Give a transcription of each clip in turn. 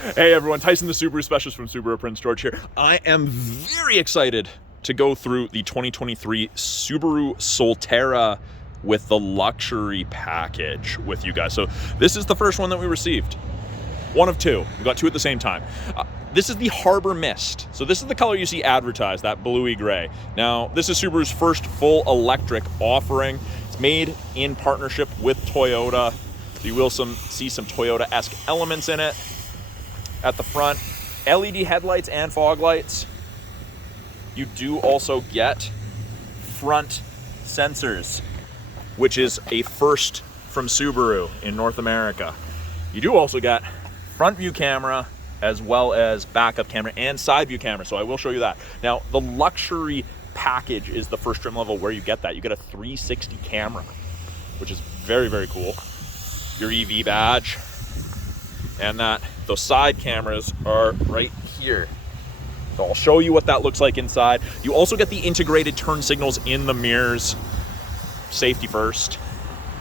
Hey everyone, Tyson the Subaru Specialist from Subaru Prince George here. I am very excited to go through the 2023 Subaru SolTerra with the luxury package with you guys. So this is the first one that we received. One of two. We got two at the same time. This is the Harbor Mist. So this is the color you see advertised, that bluey gray. Now, this is Subaru's first full electric offering. It's made in partnership with Toyota. So you will see some Toyota-esque elements in it. At the front, LED headlights and fog lights. You do also get front sensors, which is a first from Subaru in North America. You do also get front view camera as well as backup camera and side view camera, so I will show you that. Now, the luxury package is the first trim level where you get that. You get a 360 camera, which is very, very cool. Your EV badge, and those side cameras are right here. So I'll show you what that looks like inside. You also get the integrated turn signals in the mirrors. Safety first.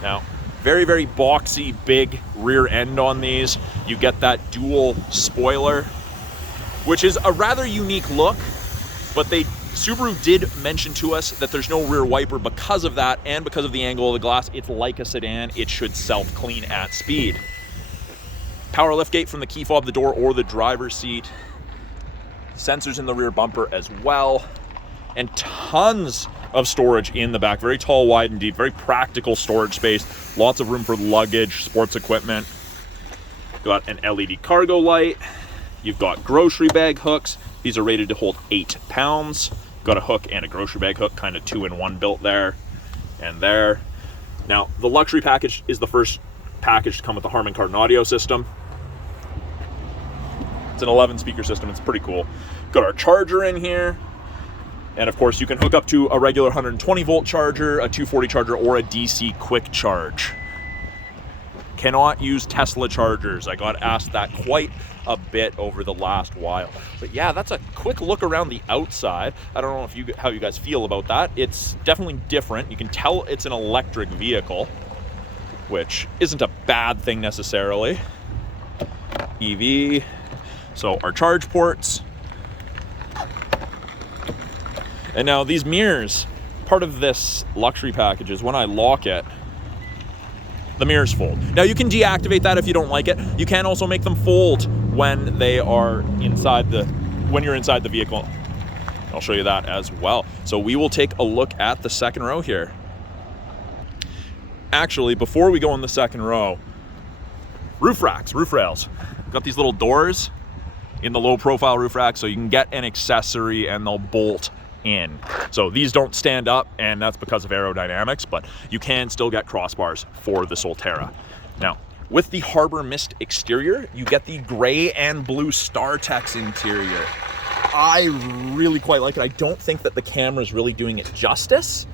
Now, very, very boxy, big rear end on these. You get that dual spoiler, which is a rather unique look, but Subaru did mention to us that there's no rear wiper because of that, and because of the angle of the glass. It's like a sedan. It should self-clean at speed. Power liftgate from the key fob, the door, or the driver's seat. Sensors in the rear bumper as well. And tons of storage in the back. Very tall, wide, and deep. Very practical storage space. Lots of room for luggage, sports equipment. Got an LED cargo light. You've got grocery bag hooks. These are rated to hold 8 pounds. Got a hook and a grocery bag hook, kind of 2-in-1 built there and there. Now, the luxury package is the first package to come with the Harman Kardon audio system. It's an 11 speaker system. It's pretty cool. Got our charger in here. And of course, you can hook up to a regular 120 volt charger, a 240 charger, or a DC quick charge. Cannot use Tesla chargers. I got asked that quite a bit over the last while. But yeah, that's a quick look around the outside. I don't know how you guys feel about that. It's definitely different. You can tell it's an electric vehicle, which isn't a bad thing necessarily. EV. So our charge ports. And now these mirrors, part of this luxury package is when I lock it, the mirrors fold. Now you can deactivate that if you don't like it. You can also make them fold when they are when you're inside the vehicle. I'll show you that as well. So we will take a look at the second row here. Actually, before we go in the second row, roof racks, roof rails. Got these little doors in the low profile roof rack, so you can get an accessory and they'll bolt in. So these don't stand up, and that's because of aerodynamics, but you can still get crossbars for the SolTerra. Now, with the Harbor Mist exterior, you get the gray and blue StarTex interior. I really quite like it. I don't think that the camera is really doing it justice.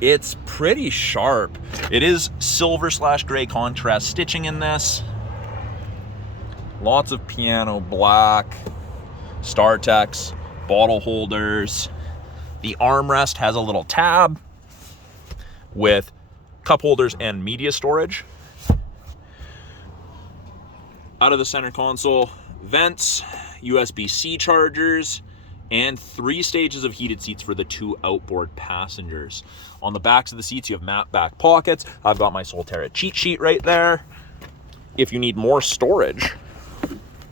It's pretty sharp. It is silver/gray contrast stitching in this. Lots of piano black, StarTex, bottle holders. The armrest has a little tab with cup holders and media storage. Out of the center console, vents, USB-C chargers, and 3 stages of heated seats for the 2 outboard passengers. On the backs of the seats, you have matte back pockets. I've got my SolTerra cheat sheet right there. If you need more storage,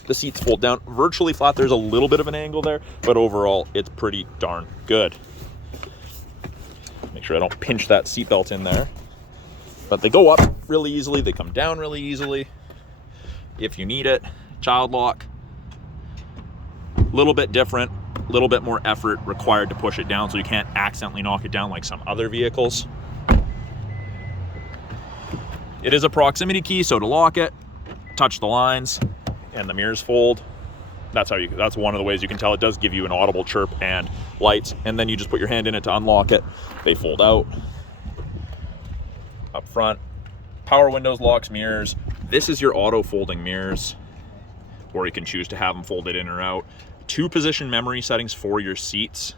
the seats fold down virtually flat. There's a little bit of an angle there, but overall, it's pretty darn good. Make sure I don't pinch that seatbelt in there. But they go up really easily. They come down really easily. If you need it, child lock. A little bit different, a little bit more effort required to push it down so you can't accidentally knock it down like some other vehicles. It is a proximity key, so to lock it, touch the lines, and the mirrors fold. That's one of the ways you can tell. It does give you an audible chirp and lights, and then you just put your hand in it to unlock it. They fold out. Up front, power windows, locks, mirrors. This is your auto folding mirrors, or you can choose to have them folded in or out. 2 position memory settings for your seats.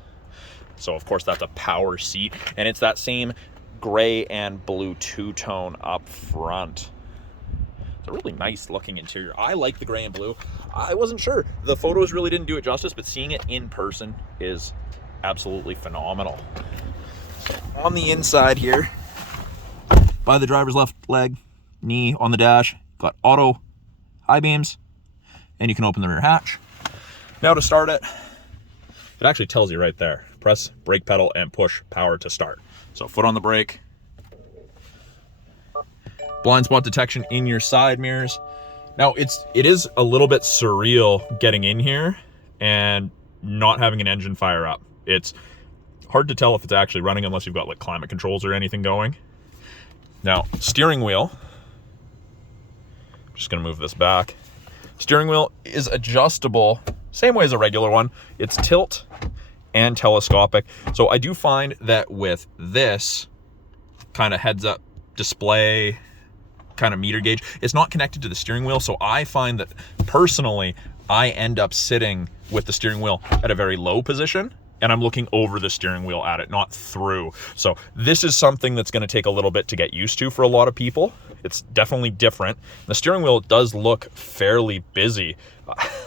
So of course that's a power seat, and it's that same gray and blue two-tone up front. a really nice looking interior. I like the gray and blue. I wasn't sure. The photos really didn't do it justice, but seeing it in person is absolutely phenomenal. On the inside here, by the driver's left leg, knee on the dash, got auto high beams, and you can open the rear hatch. Now to start it, it actually tells you right there. Press brake pedal and push power to start. So foot on the brake. Blind spot detection in your side mirrors. Now it is a little bit surreal getting in here and not having an engine fire up. It's hard to tell if it's actually running unless you've got like climate controls or anything going. Now, steering wheel. Just gonna move this back. Steering wheel is adjustable, same way as a regular one. It's tilt and telescopic. So I do find that with this kind of heads up display, kind of meter gauge, it's not connected to the steering wheel. So I find that personally, I end up sitting with the steering wheel at a very low position, and I'm looking over the steering wheel at it, not through. So this is something that's going to take a little bit to get used to for a lot of people. It's definitely different. The steering wheel does look fairly busy.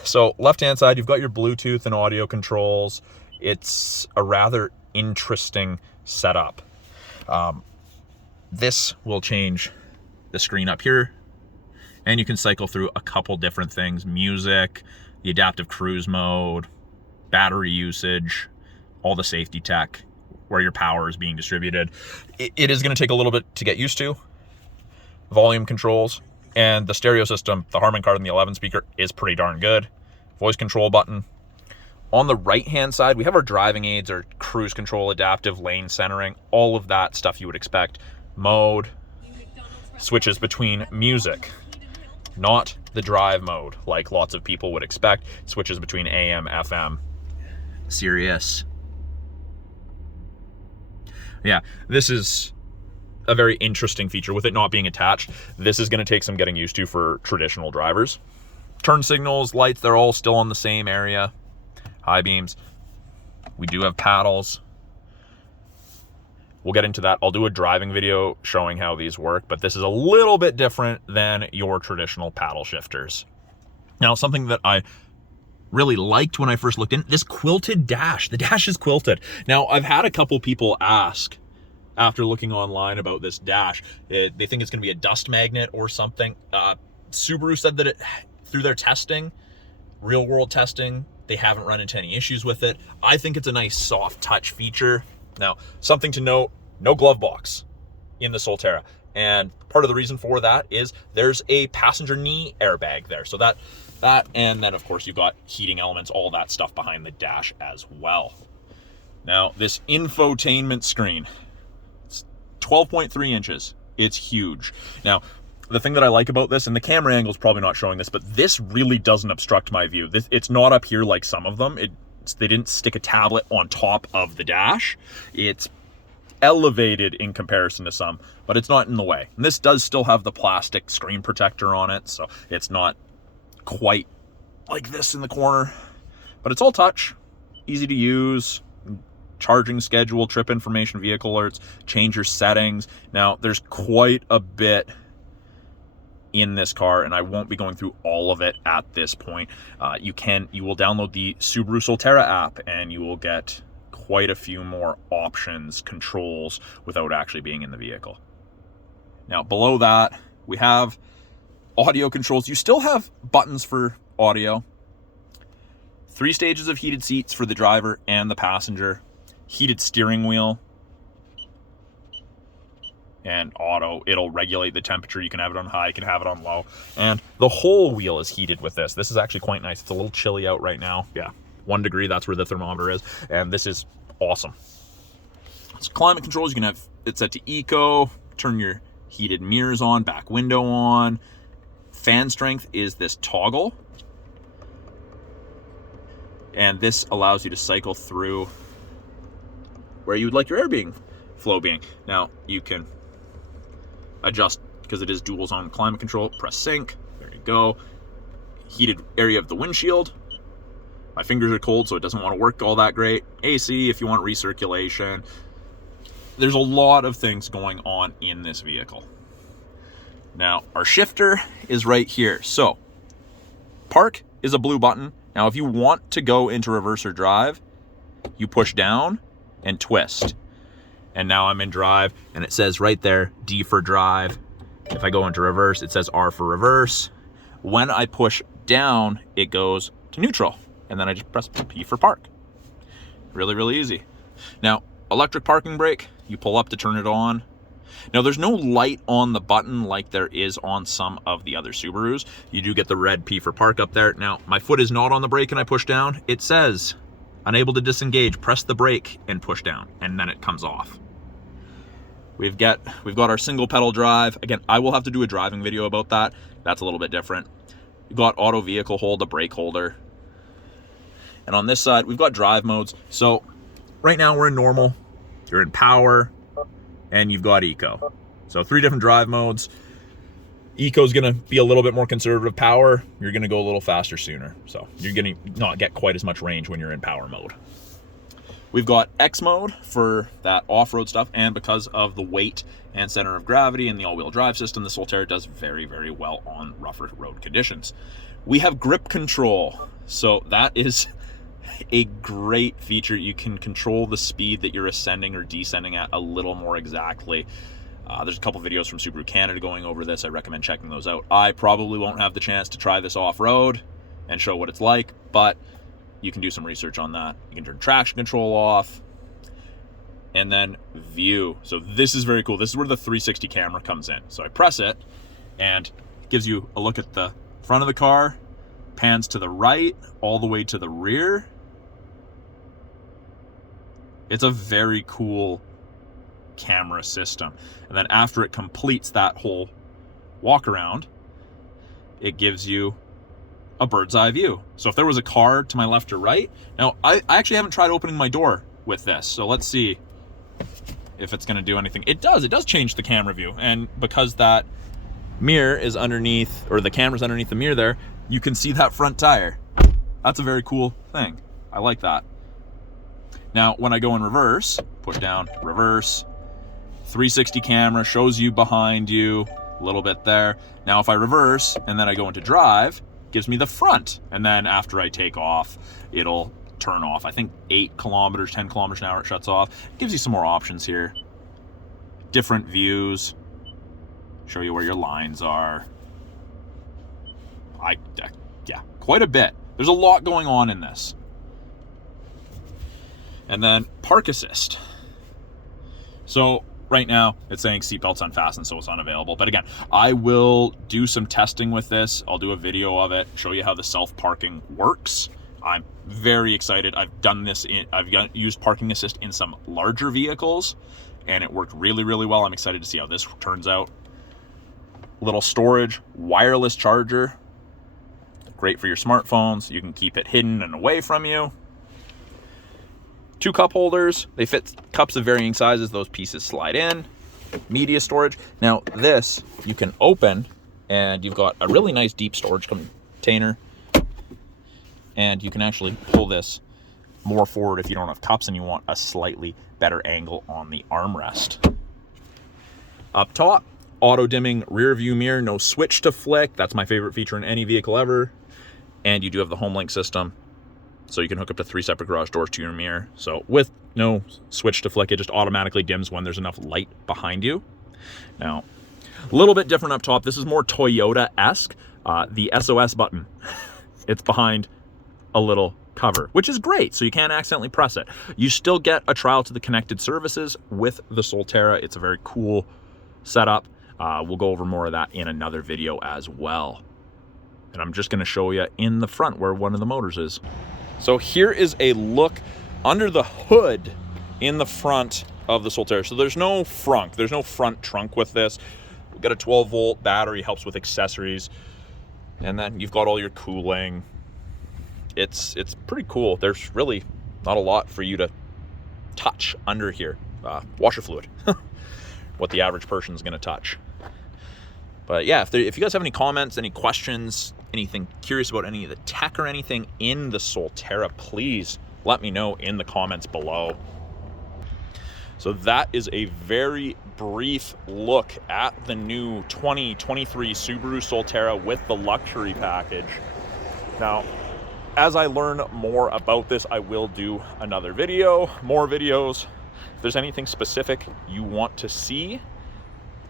So left-hand side, you've got your Bluetooth and audio controls. It's a rather interesting setup. This will change the screen up here, and you can cycle through a couple different things: music, the adaptive cruise mode, battery usage, all the safety tech, where your power is being distributed. It is going to take a little bit to get used to. Volume controls and the stereo system, the Harman Kardon, the 11 speaker is pretty darn good. Voice control button. On the right hand side, we have our driving aids, our cruise control, adaptive lane centering, all of that stuff you would expect. Mode, switches between music, not the drive mode like lots of people would expect. Switches between AM, FM, Sirius. Yeah, this is a very interesting feature. With it not being attached, this is going to take some getting used to for traditional drivers. Turn signals, lights, they're all still on the same area. High beams. We do have paddles. We'll get into that. I'll do a driving video showing how these work, but this is a little bit different than your traditional paddle shifters. Now, something that I really liked when I first looked in, this quilted dash. The dash is quilted. Now, I've had a couple people ask after looking online about this dash. They think it's going to be a dust magnet or something. Subaru said that through their testing, real world testing, they haven't run into any issues with it. I think it's a nice soft touch feature. Now, something to note, no glove box in the SolTerra. And part of the reason for that is there's a passenger knee airbag there. So that, and then of course you've got heating elements, all that stuff behind the dash as well. Now, this infotainment screen, it's 12.3 inches. It's huge. Now, the thing that I like about this, and the camera angle is probably not showing this, but this really doesn't obstruct my view. It's not up here like some of them. They didn't stick a tablet on top of the dash. It's elevated in comparison to some, but it's not in the way. And this does still have the plastic screen protector on it, so it's not quite like this in the corner, but it's all touch, easy to use. Charging schedule, trip information, vehicle alerts, change your settings. Now, there's quite a bit in this car, and I won't be going through all of it at this point. You will download the Subaru SolTerra app, and you will get quite a few more options, controls, without actually being in the vehicle. Now, below that, we have audio controls. You still have buttons for audio. 3 stages of heated seats for the driver and the passenger. Heated steering wheel. And auto, it'll regulate the temperature. You can have it on high, you can have it on low. And the whole wheel is heated with this. This is actually quite nice. It's a little chilly out right now. Yeah, 1 degree, that's where the thermometer is. And this is awesome. So climate controls, you can have it set to eco, turn your heated mirrors on, back window on. Fan strength is this toggle. And this allows you to cycle through where you would like your air flow being. Now, you can adjust, because it is dual zone climate control, press sync, there you go. Heated area of the windshield. My fingers are cold, so it doesn't want to work all that great. AC if you want recirculation. There's a lot of things going on in this vehicle. Now, our shifter is right here. So, park is a blue button. Now, if you want to go into reverse or drive, you push down and twist. And now I'm in drive, and it says right there, D for drive. If I go into reverse, it says R for reverse. When I push down, it goes to neutral. And then I just press P for park. Really, really easy. Now, electric parking brake, you pull up to turn it on. Now, there's no light on the button like there is on some of the other Subarus. You do get the red P for park up there. Now, my foot is not on the brake and I push down. It says, unable to disengage, press the brake and push down, and then it comes off. We've got our single pedal drive. Again, I will have to do a driving video about that. That's a little bit different. We've got auto vehicle hold, a brake holder. And on this side, we've got drive modes. So right now we're in normal, you're in power, and you've got eco. So 3 different drive modes. Eco is gonna be a little bit more conservative. Power, you're gonna go a little faster sooner. So you're gonna not get quite as much range when you're in power mode. We've got X mode for that off-road stuff, and because of the weight and center of gravity and the all-wheel drive system, the SolTerra does very, very well on rougher road conditions. We have grip control. So that is a great feature. You can control the speed that you're ascending or descending at a little more exactly. There's a couple videos from Subaru Canada going over this. I recommend checking those out. I probably won't have the chance to try this off-road and show what it's like, but you can do some research on that. You can turn traction control off, and then view. So this is very cool. This is where the 360 camera comes in. So I press it, and it gives you a look at the front of the car, pans to the right, all the way to the rear. It's a very cool camera system. And then after it completes that whole walk around, it gives you a bird's eye view. So if there was a car to my left or right, now I actually haven't tried opening my door with this. So let's see if it's gonna do anything. It does change the camera view. And because that mirror is underneath, or the camera's underneath the mirror there, you can see that front tire. That's a very cool thing. I like that. Now, when I go in reverse, push down, reverse, 360 camera shows you behind you, a little bit there. Now, if I reverse and then I go into drive, gives me the front. And then after I take off, it'll turn off. I think 8 kilometers, 10 kilometers an hour, it shuts off. It gives you some more options here. Different views, show you where your lines are. Yeah, quite a bit. There's a lot going on in this. And then park assist. So right now it's saying seatbelts unfastened, so it's unavailable. But again, I will do some testing with this. I'll do a video of it, show you how the self-parking works. I'm very excited. I've used parking assist in some larger vehicles, and it worked really, really well. I'm excited to see how this turns out. Little storage, wireless charger. Great for your smartphones. You can keep it hidden and away from you. 2 cup holders. They fit cups of varying sizes. Those pieces slide in. Media storage. Now this you can open, and you've got a really nice deep storage container. And you can actually pull this more forward if you don't have cups and you want a slightly better angle on the armrest. Up top, auto dimming rear view mirror, no switch to flick. That's my favorite feature in any vehicle ever. And you do have the home link system, so you can hook up to 3 separate garage doors to your mirror. So with no switch to flick, it just automatically dims when there's enough light behind you. Now, a little bit different up top. This is more Toyota-esque. The SOS button, it's behind a little cover, which is great, so you can't accidentally press it. You still get a trial to the connected services with the SolTerra. It's a very cool setup. We'll go over more of that in another video as well. And I'm just going to show you in the front where one of the motors is. So here is a look under the hood in the front of the SolTerra. So there's no frunk. There's no front trunk with this. We've got a 12-volt battery, helps with accessories. And then you've got all your cooling. It's pretty cool. There's really not a lot for you to touch under here. Washer fluid, what the average person's going to touch. But yeah, if you guys have any comments, any questions, anything curious about any of the tech or anything in the SolTerra, please let me know in the comments below. So that is a very brief look at the new 2023 Subaru SolTerra with the luxury package. Now, as I learn more about this, I will do another video, more videos. If there's anything specific you want to see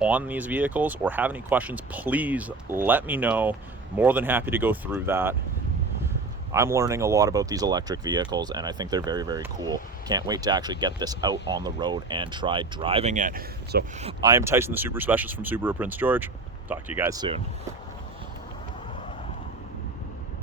on these vehicles or have any questions, please let me know. More than happy to go through that. I'm learning a lot about these electric vehicles, and I think they're very, very cool. Can't wait to actually get this out on the road and try driving it. So I'm Tyson, the Super Specialist from Subaru Prince George. Talk to you guys soon.